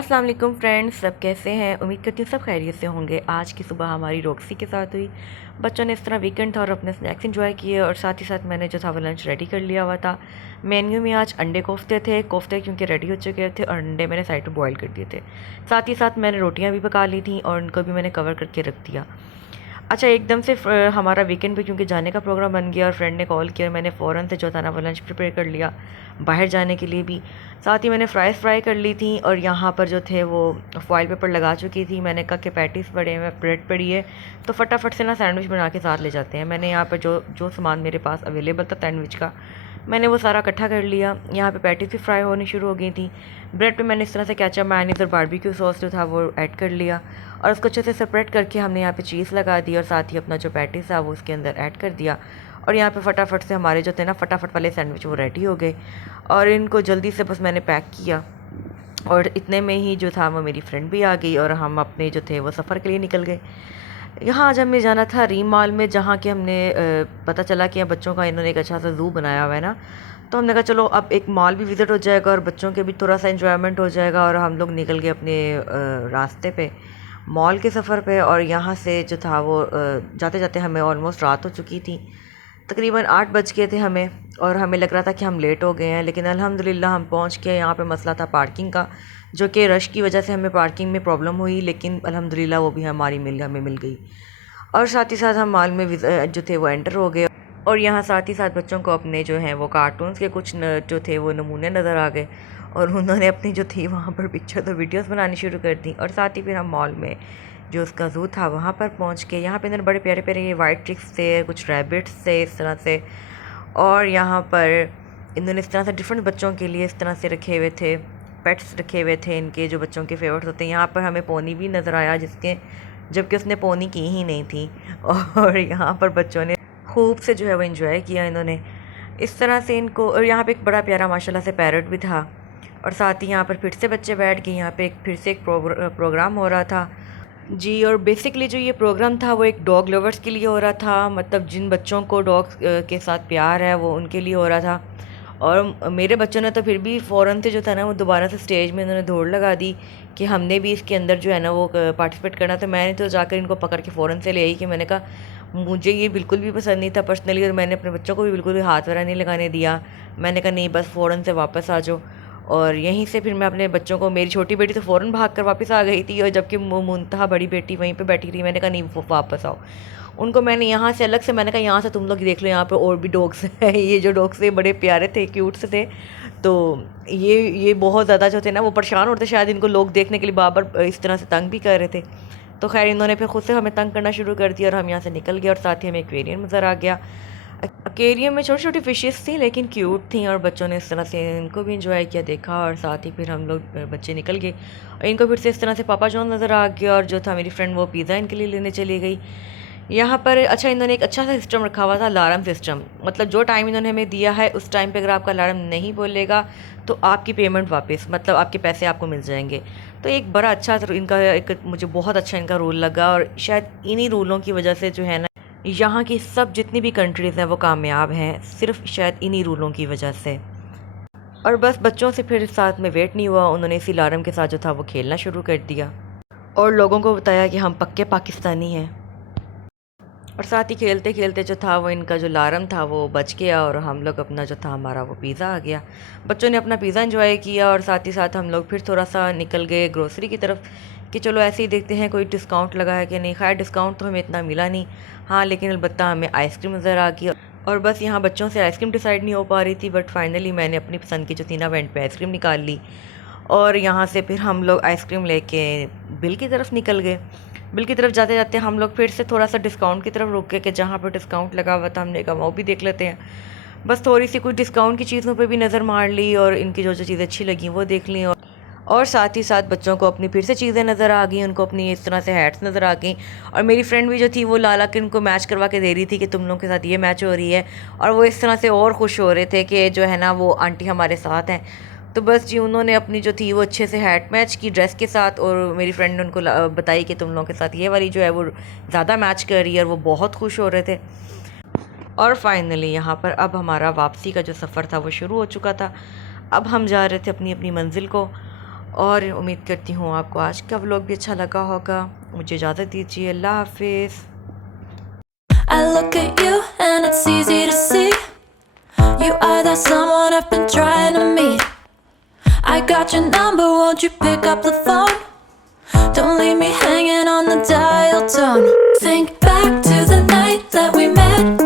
अस्सलाम वालेकुम फ्रेंड्स, सब कैसे हैं। उम्मीद करती हूँ सब खैरियत से होंगे। आज की सुबह हमारी रॉक्सी के साथ हुई। बच्चों ने इस तरह वीकेंड था और अपने स्नैक्स एंजॉय किए और साथ ही साथ मैंने जो था वो लंच रेडी कर लिया हुआ था। मेन्यू में आज अंडे कोफ्ते थे। कोफ्ते क्योंकि रेडी हो चुके थे और अंडे मैंने साइड पर बॉयल कर दिए थे। साथ ही साथ मैंने रोटियाँ भी पका ली थी और उनको भी मैंने कवर करके रख दिया। अच्छा, एकदम से हमारा वीकेंड पे क्योंकि जाने का प्रोग्राम बन गया और फ्रेंड ने कॉल किया, मैंने फ़ौरन से जो था ना वो लंच प्रिपेयर कर लिया बाहर जाने के लिए भी। साथ ही मैंने फ़्राइज़ फ्राई कर ली थी और यहाँ पर जो थे वो फॉइल पेपर लगा चुकी थी। मैंने कहा कि पैटीज़ पड़े हैं, ब्रेड पड़ी है, तो फटाफट से ना सैंडविच बना के साथ ले जाते हैं। मैंने यहाँ पर जो जो सामान मेरे पास अवेलेबल था सैंडविच का, मैंने वो सारा इकट्ठा कर लिया। यहाँ पे पैटीज़ भी फ्राई होनी शुरू हो गई थी। ब्रेड पे मैंने इस तरह से केचप, मेयोनीज़ और बारबेक्यू सॉस जो था वो ऐड कर लिया और उसको अच्छे से सेपरेट करके हमने यहाँ पे चीज़ लगा दी और साथ ही अपना जो पैटीज़ था वो उसके अंदर ऐड कर दिया। और यहाँ पे फटाफट से हमारे जो थे ना फटाफट वाले सैंडविच वो रेडी हो गए और इनको जल्दी से बस मैंने पैक किया। और इतने में ही जो था वो मेरी फ्रेंड भी आ गई और हम अपने जो थे वो सफ़र के लिए निकल गए। यहाँ आज हमें जाना था रीम मॉल में, जहाँ कि हमने पता चला कि यहाँ बच्चों का इन्होंने एक अच्छा सा ज़ू बनाया हुआ है ना, तो हमने कहा चलो अब एक मॉल भी विज़िट हो जाएगा और बच्चों के भी थोड़ा सा एंजॉयमेंट हो जाएगा। और हम लोग निकल गए अपने रास्ते पे मॉल के सफ़र पे। और यहाँ से जो था वो जाते जाते हमें ऑलमोस्ट रात हो चुकी थी, तकरीबन 8 बज गए थे हमें और हमें लग रहा था कि हम लेट हो गए हैं, लेकिन अल्हम्दुलिल्लाह हम पहुँच गए। यहाँ पे मसला था पार्किंग का, जो कि रश की वजह से हमें पार्किंग में प्रॉब्लम हुई, लेकिन अल्हम्दुलिल्लाह वो भी हमें मिल गई। और साथ ही साथ हम मॉल में जो थे वो एंटर हो गए और यहाँ साथ ही साथ बच्चों को अपने जो हैं वो कार्टून्स के कुछ जो थे वो नमूने नज़र आ गए और उन्होंने अपनी जो थी वहाँ पर पिक्चर और वीडियोस बनानी शुरू कर दी। और साथ ही फिर हम मॉल में जो उसका ज़ू था वहाँ पर पहुँच के, यहाँ पे इन्होंने बड़े प्यारे प्यारे ये वाइट ट्रिक्स थे, कुछ रैबिट्स थे इस तरह से। और यहाँ पर इन्होंने इस तरह से डिफरेंट बच्चों के लिए इस तरह से रखे हुए थे, पेट्स रखे हुए थे इनके जो बच्चों के फेवरेट होते हैं। यहाँ पर हमें पोनी भी नज़र आया, जिसके जबकि उसने पोनी की ही नहीं थी। और यहाँ पर बच्चों ने खूब से जो है वो एंजॉय किया इन्होंने इस तरह से इनको। और यहाँ पे एक बड़ा प्यारा माशाल्लाह से पैरट भी था और साथ ही यहाँ पर फिर से बच्चे बैठ गए। यहाँ पे फिर से एक प्रोग्राम हो रहा था जी। और बेसिकली जो ये प्रोग्राम था वो एक डॉग लवर्स के लिए हो रहा था, मतलब जिन बच्चों को डॉग के साथ प्यार है वो उनके लिए हो रहा था। और मेरे बच्चों ने तो फिर भी फ़ौरन से जो था ना वो दोबारा से स्टेज में उन्होंने दौड़ लगा दी कि हमने भी इसके अंदर जो है ना वो पार्टिसिपेट करना। तो मैंने तो जाकर इनको पकड़ के फ़ौरन से ले आई कि मैंने कहा मुझे ये बिल्कुल भी पसंद नहीं था पर्सनली, और मैंने अपने बच्चों को भी बिल्कुल भी हाथ वगैरह नहीं लगाने दिया। मैंने कहा नहीं, बस फ़ौरन से वापस आ जाओ। और यहीं से फिर मैं अपने बच्चों को, मेरी छोटी बेटी तो फ़ौरन भाग कर वापस आ गई थी और जबकि मुनतहा बड़ी बेटी वहीं पे बैठी थी। मैंने कहा नहीं, वापस आओ। उनको मैंने यहाँ से अलग से मैंने कहा यहाँ से तुम लोग देख लो, यहाँ पे और भी डॉग्स हैं। ये जो डॉग्स थे बड़े प्यारे थे, क्यूट से थे। तो ये बहुत ज़्यादा जो थे ना वो परेशान होते, शायद इनको लोग देखने के लिए बार इस तरह से तंग भी कर रहे थे। तो खैर इन्होंने फिर खुद से हमें तंग करना शुरू कर दिया और हम यहाँ से निकल गए। और साथ ही हमें एक्वेरियम नज़र आ गया। एक्वेरियम में छोटी छोटी फिशेस थी लेकिन क्यूट थी और बच्चों ने इस तरह से इनको भी इंजॉय किया, देखा। और साथ ही फिर हम लोग बच्चे निकल गए और इनको फिर से इस तरह से पापा जॉन नज़र आ गया। और जो था मेरी फ्रेंड वो पिज़्ज़ा इनके लिए लेने चली गई। यहाँ पर अच्छा इन्होंने एक अच्छा सा सिस्टम रखा हुआ था, अलार्म सिस्टम। मतलब जो टाइम इन्होंने हमें दिया है उस टाइम पे अगर आपका अलार्म नहीं बोलेगा तो आपकी पेमेंट वापस, मतलब आपके पैसे आपको मिल जाएंगे। तो एक बड़ा अच्छा इनका एक मुझे बहुत अच्छा इनका रूल लगा और शायद इन्हीं रूलों की वजह से जो है ना यहाँ की सब जितनी भी कंट्रीज़ हैं वो कामयाब हैं, सिर्फ शायद इन्हीं रूलों की वजह से। और बस बच्चों से फिर साथ में वेट नहीं हुआ, उन्होंने इसी अलार्म के साथ जो था वो खेलना शुरू कर दिया और लोगों को बताया कि हम पक्के पाकिस्तानी हैं। और साथ ही खेलते खेलते जो था वो इनका जो अलार्म था वो बच गया और हम लोग अपना जो था हमारा वो पिज़्ज़ा आ गया। बच्चों ने अपना पिज़्ज़ा एंजॉय किया और साथ ही साथ हम लोग फिर थोड़ा सा निकल गए ग्रोसरी की तरफ कि चलो ऐसे ही देखते हैं कोई डिस्काउंट लगा है कि नहीं। खैर डिस्काउंट तो हमें इतना मिला नहीं, हाँ, लेकिन अलबत्ता हमें आइसक्रीम नज़र आ गई। और बस यहाँ बच्चों से आइसक्रीम डिसाइड नहीं हो पा रही थी, बट फाइनली मैंने अपनी पसंद की जो थी ना वेंट पे आइसक्रीम निकाल ली। और यहाँ से फिर हम लोग आइसक्रीम लेके बिल की तरफ निकल गए। बिल की तरफ जाते जाते हम लोग फिर से थोड़ा सा डिस्काउंट की तरफ रुक गए कि जहाँ पर डिस्काउंट लगा हुआ था हमने कहा वो भी देख लेते हैं। बस थोड़ी सी कुछ डिस्काउंट की चीज़ों पे भी नज़र मार ली और इनकी जो जो चीज़ें अच्छी लगी वो देख ली। और साथ ही साथ बच्चों को अपनी फिर से चीज़ें नज़र आ गई, उनको अपनी इस तरह से हैट्स नज़र आ गई। और मेरी फ्रेंड भी जो थी वो लाला के उनको मैच करवा के दे रही थी कि तुम लोगों के साथ ये मैच हो रही है। और वो इस तरह से और खुश हो रहे थे कि जो है ना वो आंटी हमारे साथ हैं। तो बस जी उन्होंने अपनी जो थी वो अच्छे से हैट मैच की ड्रेस के साथ और मेरी फ्रेंड ने उनको बताई कि तुम लोगों के साथ ये वाली जो है वो ज़्यादा मैच कर रही है और वो बहुत खुश हो रहे थे। और फाइनली यहाँ पर अब हमारा वापसी का जो सफ़र था वो शुरू हो चुका था। अब हम जा रहे थे अपनी अपनी मंजिल को। और उम्मीद करती हूँ आपको आज का व्लॉग भी अच्छा लगा होगा। मुझे इजाज़त दीजिए, अल्लाह हाफिज़। I look at you and it's easy to see you are that someone I've been trying to meet. I got your number, won't you pick up the phone? Don't leave me hanging on the dial tone. Think back to the night that we met.